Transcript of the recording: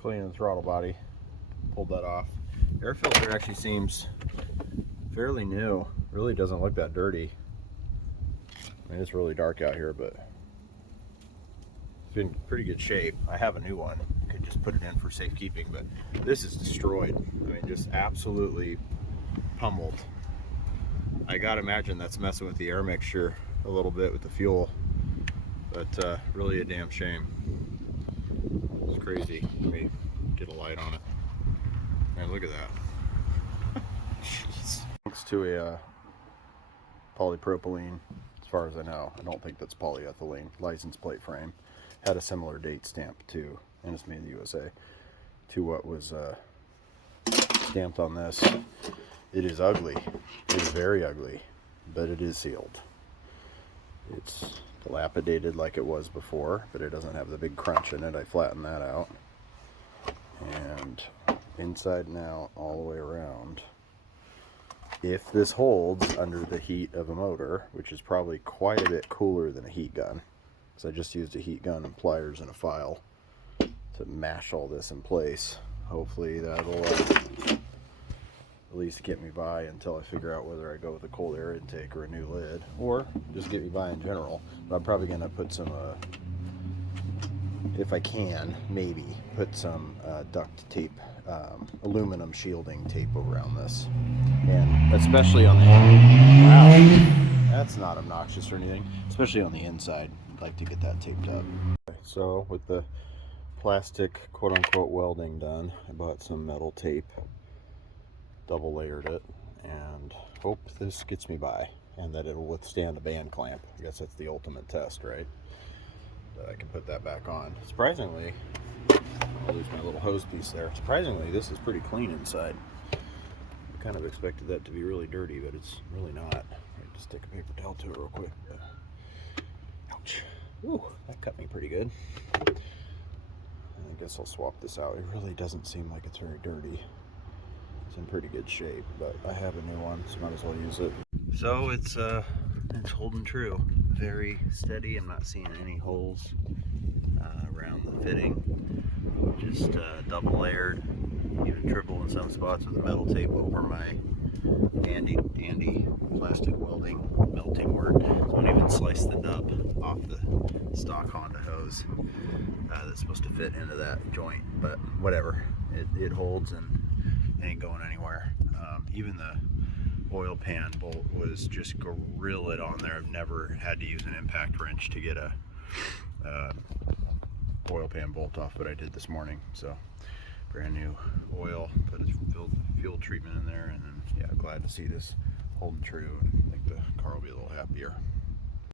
Cleaning the throttle body, pulled that off. Air filter actually seems fairly new. Really doesn't look that dirty. I mean, it's really dark out here, but it's in pretty good shape. I have a new one. Could just put it in for safekeeping, but this is destroyed. I mean, just absolutely pummeled. I gotta imagine that's messing with the air mixture a little bit with the fuel, but really a damn shame. It's crazy. Let me get a light on it. Man, look at that. Jeez. Thanks to a polypropylene, as far as I know. I don't think that's polyethylene. License plate frame had a similar date stamp too, and it's made in the USA, to what was stamped on this. It is ugly. It is very ugly, but it is sealed. It's dilapidated like it was before, but it doesn't have the big crunch in it. I flattened that out. And inside and out, all the way around. If this holds under the heat of a motor, which is probably quite a bit cooler than a heat gun, because I just used a heat gun and pliers and a file to mash all this in place. Hopefully that'll at least get me by until I figure out whether I go with a cold air intake or a new lid, or just get me by in general. But I'm probably going to put some, if I can, maybe put some duct tape, aluminum shielding tape around this. And especially on the, wow, that's not obnoxious or anything, especially on the inside. I'd like to get that taped up. Okay, so with the plastic quote-unquote welding done, I bought some metal tape, double layered it, and hope this gets me by and that it'll withstand a band clamp. I guess that's the ultimate test, right? That I can put that back on. Surprisingly, I'll lose my little hose piece there. Surprisingly, this is pretty clean inside. I kind of expected that to be really dirty, but it's really not. Right, just take a paper towel to it real quick. Ouch. Ooh, that cut me pretty good. I guess I'll swap this out. It really doesn't seem like it's very dirty. It's in pretty good shape, but I have a new one, so might as well use it. So it's holding true. Very steady. I'm not seeing any holes around the fitting. Just double layered, even triple in some spots with the metal tape over my dandy plastic welding melting work. So I even sliced the nub off the stock Honda hose that's supposed to fit into that joint, but whatever. It holds and ain't going anywhere. Even the oil pan bolt was just gorilla on there. I've never had to use an impact wrench to get a oil pan bolt off, but I did this morning. So brand new oil, put a fuel treatment in there, and then yeah, glad to see this holding true, and I think the car will be a little happier.